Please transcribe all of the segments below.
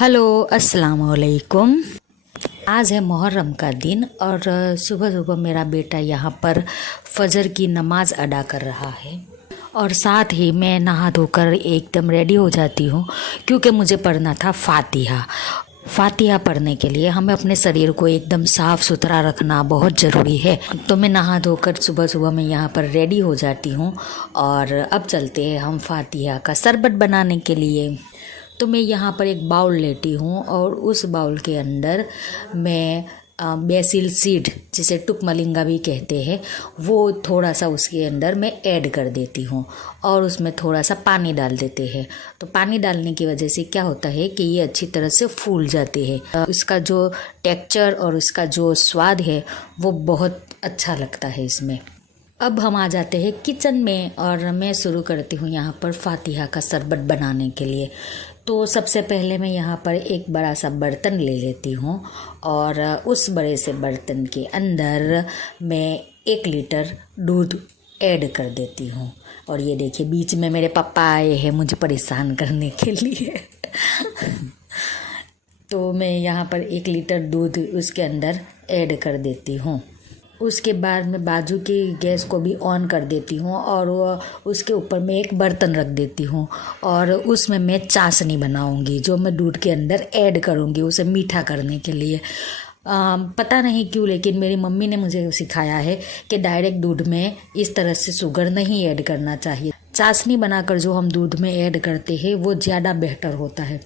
Hello, अस्सलाम वालेकुम। आज है मुहर्रम का दिन और सुबह सुबह मेरा बेटा यहाँ पर फजर की नमाज़ अदा कर रहा है और साथ ही मैं नहा धोकर एकदम रेडी हो जाती हूँ क्योंकि मुझे पढ़ना था फातिहा पढ़ने के लिए हमें अपने शरीर को एकदम साफ़ सुथरा रखना बहुत ज़रूरी है। तो मैं नहा धोकर सुबह सुबह मैं यहाँ पर रेडी हो जाती हूँ और अब चलते हैं हम फातिहा का शरबत बनाने के लिए। तो मैं यहाँ पर एक बाउल लेती हूँ और उस बाउल के अंदर मैं बेसिल सीड जिसे टुकमलिंगा भी कहते हैं वो थोड़ा सा उसके अंदर मैं ऐड कर देती हूँ और उसमें थोड़ा सा पानी डाल देते हैं। तो पानी डालने की वजह से क्या होता है कि ये अच्छी तरह से फूल जाते हैं। इसका जो टेक्सचर और इसका जो स्वाद है वो बहुत अच्छा लगता है इसमें। अब हम आ जाते हैं किचन में और मैं शुरू करती हूँ यहाँ पर फातिहा का शरबत बनाने के लिए। तो सबसे पहले मैं यहाँ पर एक बड़ा सा बर्तन ले लेती हूँ और उस बड़े से बर्तन के अंदर मैं 1 लीटर दूध ऐड कर देती हूँ। और ये देखिए बीच में मेरे पापा आए हैं मुझे परेशान करने के लिए तो मैं यहाँ पर 1 लीटर दूध उसके अंदर ऐड कर देती हूँ। उसके बाद मैं बाजू की गैस को भी ऑन कर देती हूँ और उसके ऊपर मैं एक बर्तन रख देती हूँ और उसमें मैं चाशनी बनाऊँगी जो मैं दूध के अंदर ऐड करूँगी उसे मीठा करने के लिए। पता नहीं क्यों लेकिन मेरी मम्मी ने मुझे सिखाया है कि डायरेक्ट दूध में इस तरह से शुगर नहीं ऐड करना चाहिए। चाशनी बनाकर जो हम दूध में ऐड करते हैं वो ज़्यादा बेहतर होता है।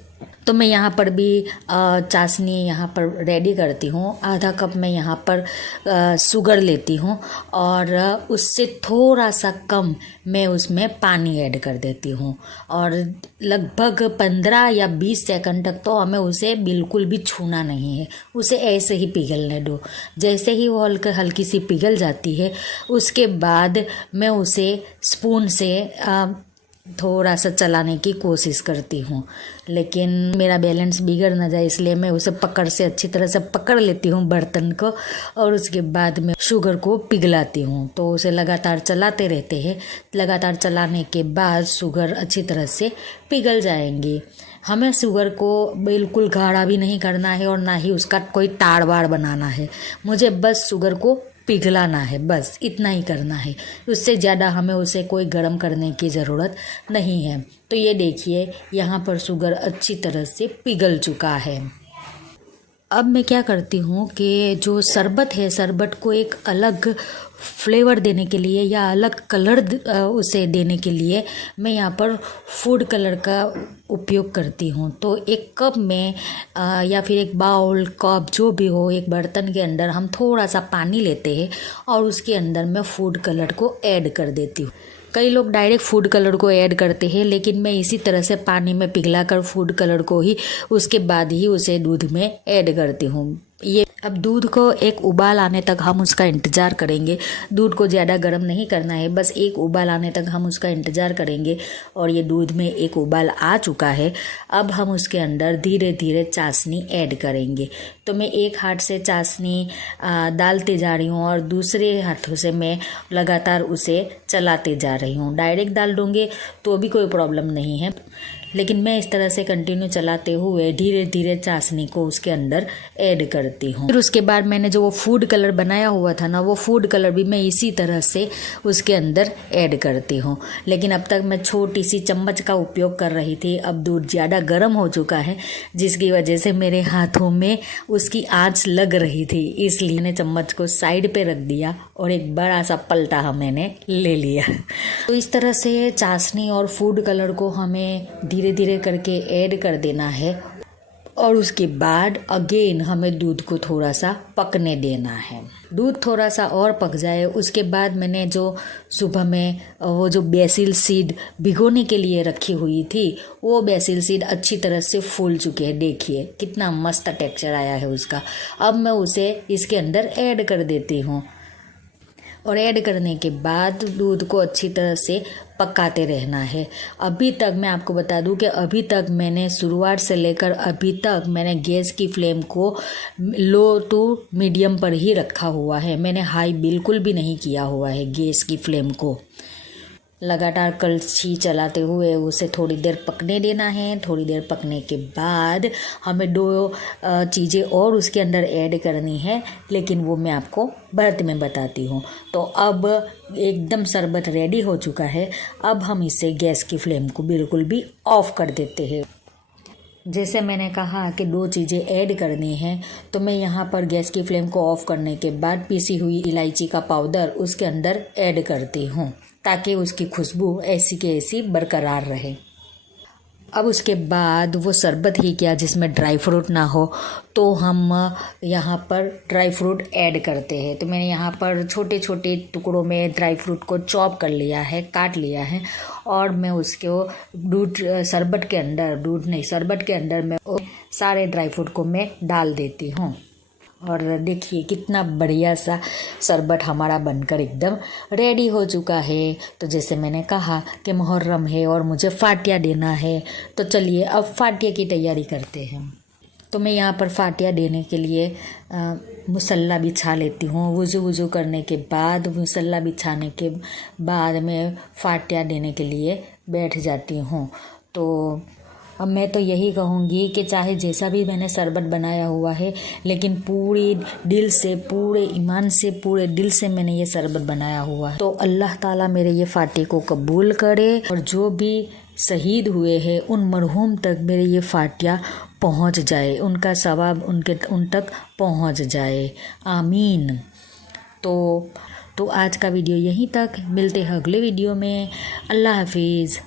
तो मैं यहाँ पर भी चाशनी यहाँ पर रेडी करती हूँ। आधा कप मैं यहाँ पर शुगर लेती हूँ और उससे थोड़ा सा कम मैं उसमें पानी ऐड कर देती हूँ और लगभग 15 या 20 सेकंड तक तो हमें उसे बिल्कुल भी छूना नहीं है, उसे ऐसे ही पिघलने दो। जैसे ही वो हल्की सी पिघल जाती है उसके बाद मैं उसे स्पून से थोड़ा सा चलाने की कोशिश करती हूँ, लेकिन मेरा बैलेंस बिगड़ ना जाए इसलिए मैं उसे पकड़ से अच्छी तरह से पकड़ लेती हूँ बर्तन को और उसके बाद मैं शुगर को पिघलाती हूँ। तो उसे लगातार चलाते रहते हैं। लगातार चलाने के बाद शुगर अच्छी तरह से पिघल जाएंगी। हमें शुगर को बिल्कुल गाढ़ा भी नहीं करना है और ना ही उसका कोई टाड़ वाड़ बनाना है। मुझे बस शुगर को पिघलाना है, बस इतना ही करना है। उससे ज़्यादा हमें उसे कोई गर्म करने की ज़रूरत नहीं है। तो ये देखिए यहाँ पर शुगर अच्छी तरह से पिघल चुका है। अब मैं क्या करती हूँ कि जो शरबत है शरबत को एक अलग फ्लेवर देने के लिए या अलग कलर उसे देने के लिए मैं यहाँ पर फूड कलर का उपयोग करती हूँ। तो 1 कप में या फिर एक बाउल कप जो भी हो एक बर्तन के अंदर हम थोड़ा सा पानी लेते हैं और उसके अंदर मैं फूड कलर को ऐड कर देती हूँ। कई लोग डायरेक्ट फूड कलर को ऐड करते हैं लेकिन मैं इसी तरह से पानी में पिघलाकर फूड कलर को ही उसके बाद ही उसे दूध में ऐड करती हूँ। ये अब दूध को एक उबाल आने तक हम उसका इंतज़ार करेंगे। दूध को ज़्यादा गर्म नहीं करना है, बस एक उबाल आने तक हम उसका इंतज़ार करेंगे। और ये दूध में एक उबाल आ चुका है। अब हम उसके अंदर धीरे धीरे चाशनी ऐड करेंगे। तो मैं एक हाथ से चाशनी डालते जा रही हूँ और दूसरे हाथों से मैं लगातार उसे चलाते जा रही हूँ। डायरेक्ट डाल दूँगे तो भी कोई प्रॉब्लम नहीं है, लेकिन मैं इस तरह से कंटिन्यू चलाते हुए धीरे धीरे चाशनी को उसके अंदर ऐड करती हूँ। फिर उसके बाद मैंने जो वो फूड कलर बनाया हुआ था ना वो फूड कलर भी मैं इसी तरह से उसके अंदर ऐड करती हूँ। लेकिन अब तक मैं छोटी सी चम्मच का उपयोग कर रही थी। अब दूध ज़्यादा गर्म हो चुका है जिसकी वजह से मेरे हाथों में उसकी आँच लग रही थी, इसलिए मैंने चम्मच को साइड पे रख दिया और एक बड़ा सा पलटा मैंने ले लिया। तो इस तरह से चाशनी और फूड कलर को हमें धीरे धीरे करके ऐड कर देना है और उसके बाद अगेन हमें दूध को थोड़ा सा पकने देना है। दूध थोड़ा सा और पक जाए उसके बाद मैंने जो सुबह में वो जो बेसिल सीड भिगोने के लिए रखी हुई थी वो बेसिल सीड अच्छी तरह से फूल चुके हैं। देखिए कितना मस्त टेक्सचर आया है उसका। अब मैं उसे इसके अंदर ऐड कर देती हूँ और ऐड करने के बाद दूध को अच्छी तरह से पकाते रहना है। अभी तक मैं आपको बता दूं कि अभी तक मैंने शुरुआत से लेकर अभी तक मैंने गैस की फ्लेम को लो टू मीडियम पर ही रखा हुआ है। मैंने हाई बिल्कुल भी नहीं किया हुआ है गैस की फ्लेम को। लगातार कलछी चलाते हुए उसे थोड़ी देर पकने देना है। थोड़ी देर पकने के बाद हमें 2 चीज़ें और उसके अंदर ऐड करनी है, लेकिन वो मैं आपको बाद में बताती हूँ। तो अब एकदम शरबत रेडी हो चुका है। अब हम इसे गैस की फ्लेम को बिल्कुल भी ऑफ कर देते हैं। जैसे मैंने कहा कि 2 चीज़ें ऐड करनी है, तो मैं यहाँ पर गैस की फ्लेम को ऑफ करने के बाद पीसी हुई इलायची का पाउडर उसके अंदर ऐड करती हूँ, ताकि उसकी खुशबू ऐसी की ऐसी बरकरार रहे। अब उसके बाद वो शरबत ही क्या जिसमें ड्राई फ्रूट ना हो, तो हम यहाँ पर ड्राई फ्रूट ऐड करते हैं। तो मैंने यहाँ पर छोटे छोटे टुकड़ों में ड्राई फ्रूट को चॉप कर लिया है, काट लिया है, और मैं उसको शरबत के अंदर मैं सारे ड्राई फ्रूट को मैं डाल देती हूँ। और देखिए कितना बढ़िया सा शरबत हमारा बनकर एकदम रेडी हो चुका है। तो जैसे मैंने कहा कि मुहर्रम है और मुझे फातिया देना है, तो चलिए अब फातिया की तैयारी करते हैं। तो मैं यहाँ पर फातिया देने के लिए मुसल्ला बिछा लेती हूँ। वुज़ू करने के बाद मुसल्ला बिछाने के बाद मैं फातिया देने के लिए बैठ जाती हूँ। तो अब मैं तो यही कहूँगी कि चाहे जैसा भी मैंने शरबत बनाया हुआ है, लेकिन पूरे दिल से, पूरे ईमान से, पूरे दिल से मैंने ये शरबत बनाया हुआ है। तो अल्लाह ताला मेरे ये फातिया को कबूल करे, और जो भी शहीद हुए हैं उन मरहूम तक मेरे ये फातिया पहुँच जाए, उनका सवाब उन तक पहुँच जाए। आमीन। तो आज का वीडियो यहीं तक। मिलते हैं अगले वीडियो में। अल्लाह हाफिज़।